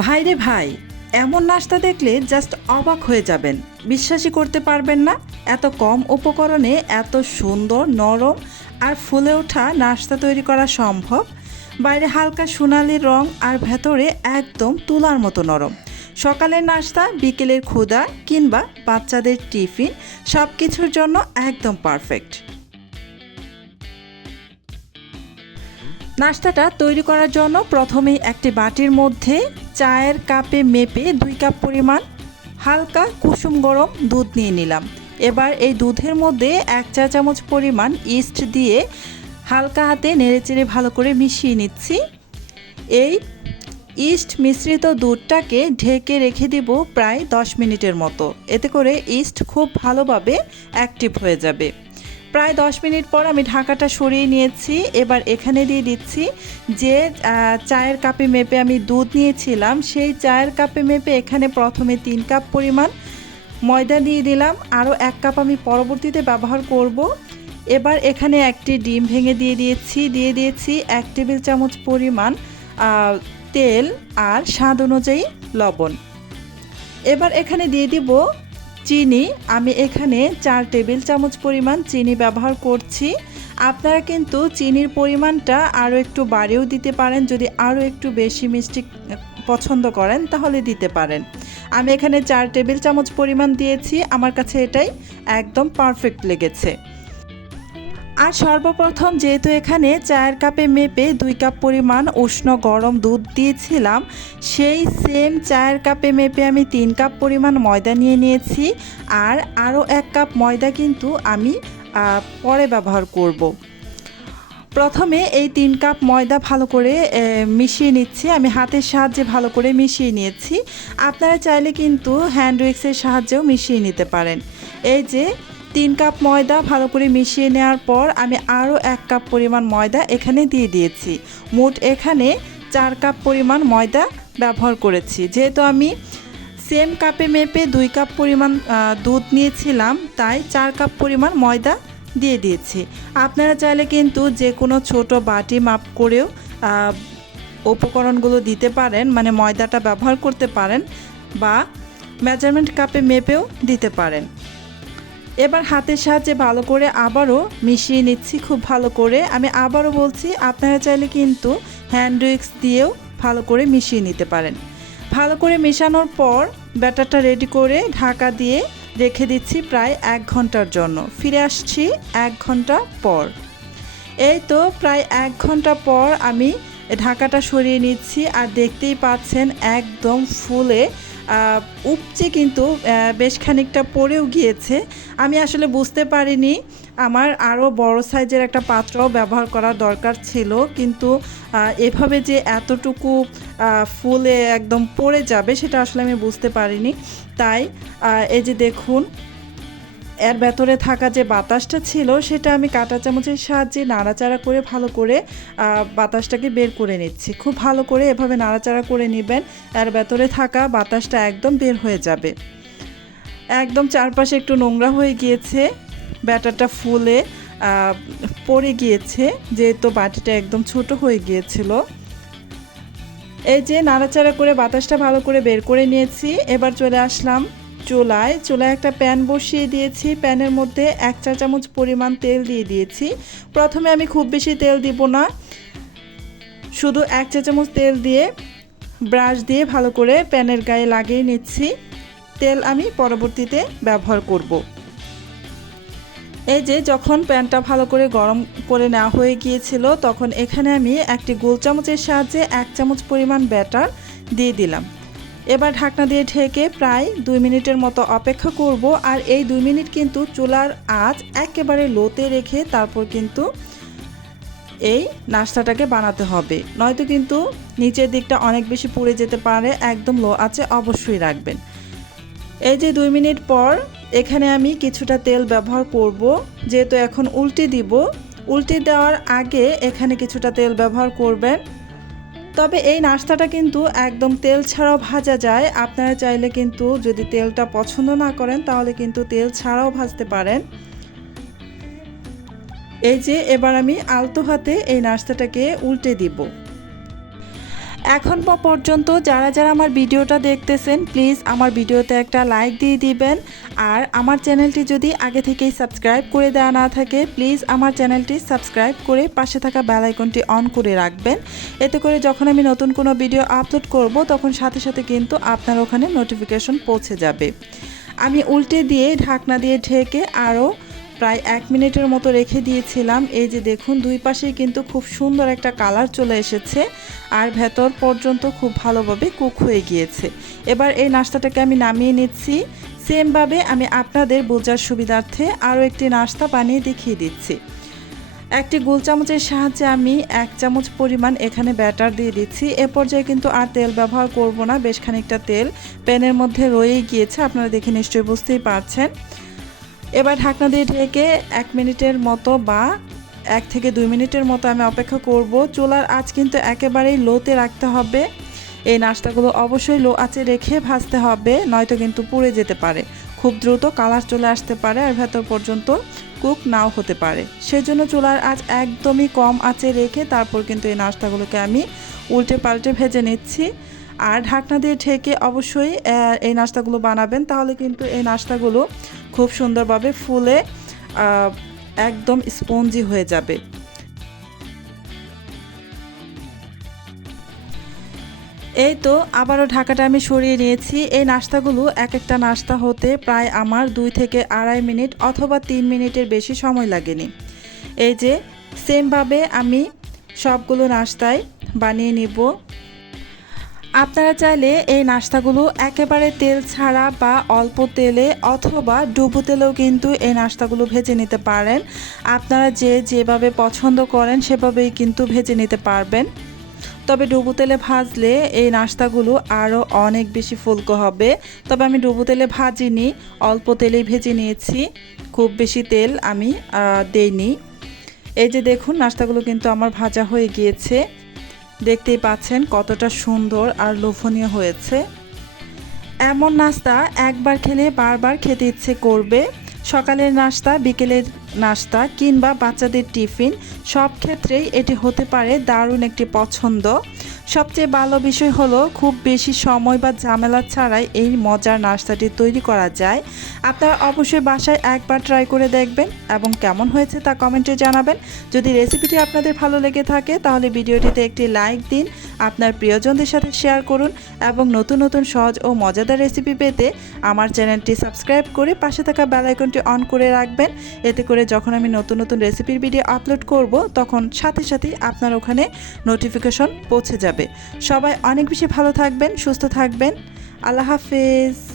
ভাইরে ভাই, এমন নাস্তা দেখলে জাস্ট অবাক হয়ে যাবেন। বিশ্বাসই করতে পারবেন না এত কম উপকরণে এত সুন্দর নরম আর ফুলে ওঠা নাস্তা তৈরি করা সম্ভব। বাইরে হালকা সোনালি রং আর ভেতরে একদম তুলার মতো নরম। সকালের নাস্তা, বিকেলের ক্ষুধা কিংবা বাচ্চাদের টিফিন সব কিছুর জন্য একদম পারফেক্ট। নাস্তাটা তৈরি করার জন্য প্রথমেই একটি বাটির মধ্যে চায়ের কাপে মেপে 2 কাপ পরিমাণ হালকা কুসুম গরম দুধ নিয়ে নিলাম। এবার এই দুধের মধ্যে 1 চা চামচ পরিমাণ ইস্ট দিয়ে হালকা হাতে নেড়েচেড়ে ভালো করে মিশিয়ে নিচ্ছি। এই ইস্ট মিশ্রিত দুধটাকে ঢেকে রেখে দিব প্রায় 10 মিনিটের মতো। এতে করে ইস্ট খুব ভালোভাবে অ্যাক্টিভ হয়ে যাবে। প্রায় 10 মিনিট পর আমি ঢাকাটা সরিয়ে নিয়েছি। এবার এখানে দিয়ে দিচ্ছি যে চায়ের কাপে মেপে আমি দুধ নিয়েছিলাম, সেই চায়ের কাপে মেপে এখানে প্রথমে 3 কাপ পরিমাণ ময়দা দিয়ে দিলাম। আরও 1 কাপ আমি পরবর্তীতে ব্যবহার করব। এবার এখানে একটি ডিম ভেঙে দিয়ে দিয়েছি 1 টেবিল চামচ পরিমাণ তেল আর স্বাদ অনুযায়ী লবণ। এবার এখানে দিয়ে দিব চিনি। আমি এখানে 4 টেবিল চামচ পরিমাণ চিনি ব্যবহার করছি। আপনারা কিন্তু চিনির পরিমাণটা আরও একটু বাড়িয়েও দিতে পারেন, যদি আরও একটু বেশি মিষ্টি পছন্দ করেন তাহলে দিতে পারেন। আমি এখানে 4 টেবিল চামচ পরিমাণ দিয়েছি, আমার কাছে এটাই একদম পারফেক্ট লেগেছে। আর সর্বপ্রথম যেহেতু এখানে চায়ের কাপে মেপে 2 কাপ পরিমাণ উষ্ণ গরম দুধ দিয়েছিলাম, সেই সেম চায়ের কাপে মেপে আমি 3 কাপ পরিমাণ ময়দা নিয়ে নিয়েছি। আর আরও 1 কাপ ময়দা কিন্তু আমি পরে ব্যবহার করব। প্রথমে এই 3 কাপ ময়দা ভালো করে মিশিয়ে নিচ্ছি। আমি হাতের সাহায্যে ভালো করে মিশিয়ে নিয়েছি। আপনারা চাইলে কিন্তু হ্যান্ড উইক্সের সাহায্যেও মিশিয়ে নিতে পারেন। এই যে 3 কাপ ময়দা ভালো করে মিশিয়ে নেওয়ার পর আমি আরও 1 কাপ পরিমাণ ময়দা এখানে দিয়ে দিয়েছি। মোট এখানে 4 কাপ পরিমাণ ময়দা ব্যবহার করেছি। যেহেতু আমি সেম কাপে মেপে 2 কাপ পরিমাণ দুধ নিয়েছিলাম, তাই 4 কাপ পরিমাণ ময়দা দিয়ে দিয়েছি। আপনারা চাইলে কিন্তু যে কোনো ছোট বাটি মাপ করেও উপকরণগুলো দিতে পারেন, মানে ময়দাটা ব্যবহার করতে পারেন, বা মেজারমেন্ট কাপে মেপেও দিতে পারেন। এবার হাতের সাহায্যে ভালো করে আবারও মিশিয়ে নিচ্ছি খুব ভালো করে। আমি আবারও বলছি, আপনারা চাইলে কিন্তু হ্যান্ড উইক্স দিয়েও ভালো করে মিশিয়ে নিতে পারেন। ভালো করে মেশানোর পর ব্যাটারটা রেডি করে ঢাকা দিয়ে রেখে দিচ্ছি প্রায় 1 ঘন্টার জন্য। ফিরে আসছি 1 ঘন্টা পর। এই তো প্রায় 1 ঘন্টা পর আমি ঢাকাটা সরিয়ে নিচ্ছি, আর দেখতেই পাচ্ছেন একদম ফুলে উপচে কিন্তু বেশ খানিকটা পড়েও গিয়েছে। আমি আসলে বুঝতে পারিনি, আমার আরও বড় সাইজের একটা পাত্রও ব্যবহার করা দরকার ছিল, কিন্তু এভাবে যে এতটুকু ফুলে একদম পড়ে যাবে সেটা আসলে আমি বুঝতে পারিনি। তাই এই যে দেখুন, এর ভেতরে থাকা যে বাতাসটা ছিল সেটা আমি কাঁটা চামচের সাহায্যে নাড়াচাড়া করে ভালো করে বাতাসটাকে বের করে নিচ্ছি। খুব ভালো করে এভাবে নাড়াচাড়া করে নেবেন, এর ভেতরে থাকা বাতাসটা একদম বের হয়ে যাবে। একদম চারপাশে একটু নোংরা হয়ে গিয়েছে, ব্যাটারটা ফুলে পড়ে গিয়েছে, যেহেতু বাটিটা একদম ছোট হয়ে গিয়েছিল। এই যে নাড়াচাড়া করে বাতাসটা ভালো করে বের করে নিয়েছি। এবার চলে আসলাম চুলায় একটা প্যান বসিয়ে দিয়েছি। প্যানের মধ্যে 1 চা চামচ পরিমাণ তেল দিয়ে দিয়েছি। প্রথমে আমি খুব বেশি তেল দিব না, শুধু 1 চা চামচ তেল দিয়ে ব্রাশ দিয়ে ভালো করে প্যানের গায়ে লাগিয়ে নিচ্ছি। তেল আমি পরবর্তীতে ব্যবহার করব। এই যে যখন প্যানটা ভালো করে গরম করে নেওয়া হয়ে গিয়েছিল, তখন এখানে আমি একটি গোল চামচের সাহায্যে 1 চামচ পরিমাণ ব্যাটার দিয়ে দিলাম। এবার ঢাকনা দিয়ে ঢেকে প্রায় 2 মিনিটের মতো অপেক্ষা করব। আর এই 2 মিনিট কিন্তু চুলার আঁচ একেবারে লোতে রেখে তারপর কিন্তু এই নাস্তাটাকে বানাতে হবে, নয়তো কিন্তু নিচের দিকটা অনেক বেশি পুড়ে যেতে পারে। একদম লো আঁচে অবশ্যই রাখবেন। এই যে 2 মিনিট পর এখানে আমি কিছুটা তেল ব্যবহার করব, যেহেতু এখন উল্টে দিব। উল্টে দেওয়ার আগে এখানে কিছুটা তেল ব্যবহার করবেন। তবে এই নাস্তাটা কিন্তু একদম তেল ছাড়াও ভাজা যায়। আপনারা চাইলে কিন্তু যদি তেলটা পছন্দ না করেন তাহলে কিন্তু তেল ছাড়াও ভাজতে পারেন। এই যে এবার আমি আলতো হাতে এই নাস্তাটাকে উল্টে দিব। এখন পর্যন্ত যারা যারা আমার ভিডিওটা দেখতেছেন প্লিজ আমার ভিডিওতে একটা লাইক দিয়ে দিবেন। আর আমার চ্যানেলটি যদি আগে থেকেই সাবস্ক্রাইব করে দেওয়া না থাকে প্লিজ আমার চ্যানেলটি সাবস্ক্রাইব করে পাশে থাকা বেল আইকনটি অন করে রাখবেন। এতে করে যখন আমি নতুন কোনো ভিডিও আপলোড করব তখন সাথে সাথে কিন্তু আপনার ওখানে নোটিফিকেশন পৌঁছে যাবে। আমি উল্টে দিয়ে ঢাকনা দিয়ে ঢেকে আরও প্রায় 1 মিনিটের মতো রেখে দিয়েছিলাম। এই যে দেখুন দুই পাশেই কিন্তু খুব সুন্দর একটা কালার চলে এসেছে আর ভেতর পর্যন্ত খুব ভালোভাবে কুক হয়ে গিয়েছে। এবার এই নাস্তাটাকে আমি নামিয়ে নিচ্ছি। সেমভাবে আমি আপনাদের বোঝার সুবিধার্থে আরও একটি নাস্তা বানিয়ে দেখিয়ে দিচ্ছি। একটি গোল চামচের সাহায্যে আমি 1 চামচ পরিমাণ এখানে ব্যাটার দিয়ে দিচ্ছি। এ পর্যায়ে কিন্তু আর তেল ব্যবহার করব না, বেশ খানিকটা তেল প্যানের মধ্যে রয়েই গিয়েছে, আপনারা দেখে নিশ্চয়ই বুঝতেই পারছেন। এবার ঢাকনা দিয়ে ঢেকে 1 মিনিটের মতো বা 1 থেকে 2 মিনিটের মতো আমি অপেক্ষা করব। চুলার আঁচ কিন্তু একেবারেই লোতে রাখতে হবে। এই নাস্তাগুলো অবশ্যই লো আঁচে রেখে ভাজতে হবে, নয়তো কিন্তু পুড়ে যেতে পারে, খুব দ্রুত কালার চলে আসতে পারে আর ভেতর পর্যন্ত কুক নাও হতে পারে। সেজন্য চুলার আঁচ একদমই কম আঁচে রেখে তারপর কিন্তু এই নাস্তাগুলোকে আমি উল্টে পাল্টে ভেজে নিচ্ছি। আর ঢাকনা দিয়ে ঢেকে অবশ্যই এই নাস্তাগুলো বানাবেন, তাহলে কিন্তু এই নাস্তাগুলো খুব সুন্দরভাবে ফুলে একদম স্পঞ্জি হয়ে যাবে। এই তো আবারও ঢাকাটা আমি সরিয়ে নিয়েছি। এই নাস্তাগুলো এক একটা নাস্তা হতে প্রায় আমার 2 থেকে আড়াই মিনিট অথবা 3 মিনিটের বেশি সময় লাগেনি। এই যে সেমভাবে আমি সবগুলো নাস্তায় বানিয়ে নিব। আপনারা চাইলে এই নাস্তাগুলো একেবারে তেল ছাড়া বা অল্প তেলে অথবা ডুবো তেলেও কিন্তু এই নাস্তাগুলো ভেজে নিতে পারেন। আপনারা যেভাবে পছন্দ করেন সেভাবেই কিন্তু ভেজে নিতে পারবেন। তবে ডুবো তেলে ভাজলে এই নাস্তাগুলো আরও অনেক বেশি ফুলকো হবে। তবে আমি ডুবো তেলে ভাজিনি, অল্প তেলেই ভেজে নিয়েছি, খুব বেশি তেল আমি দেইনি। এই যে দেখুন নাস্তাগুলো কিন্তু আমার ভাজা হয়ে গিয়েছে, দেখতেই পাচ্ছেন কতটা সুন্দর আর লোভনীয় হয়েছে। এমন নাস্তা একবার খেলে বারবার খেতে ইচ্ছে করবে। সকালের নাস্তা, বিকেলের নাস্তা কিংবা বাচ্চাদের টিফিন সব ক্ষেত্রেই এটি হতে পারে দারুণ একটি পছন্দ। সবচেয়ে ভালো বিষয় হলো খুব বেশি সময় বা ঝামেলা ছাড়াই এই মজার নাস্তাটি তৈরি করা যায়। আপনারা অবশ্যই বাসায় একবার ট্রাই করে দেখবেন এবং কেমন হয়েছে তা কমেন্টে জানাবেন। যদি রেসিপিটি আপনাদের ভালো লেগে থাকে তাহলে ভিডিওটিতে একটি লাইক দিন, আপনার প্রিয়জনদের সাথে শেয়ার করুন এবং নতুন নতুন সহজ ও মজাদার রেসিপি পেতে আমার চ্যানেলটি সাবস্ক্রাইব করে পাশে থাকা বেল আইকনটি অন করে রাখবেন। এতে করে যখন আমি নতুন নতুন রেসিপির ভিডিও আপলোড করব তখন সাথে সাথেই আপনার ওখানে নোটিফিকেশন পৌঁছে যাবে। সবাই অনেক বেশি ভালো থাকবেন, সুস্থ থাকবেন। আল্লাহ হাফেজ।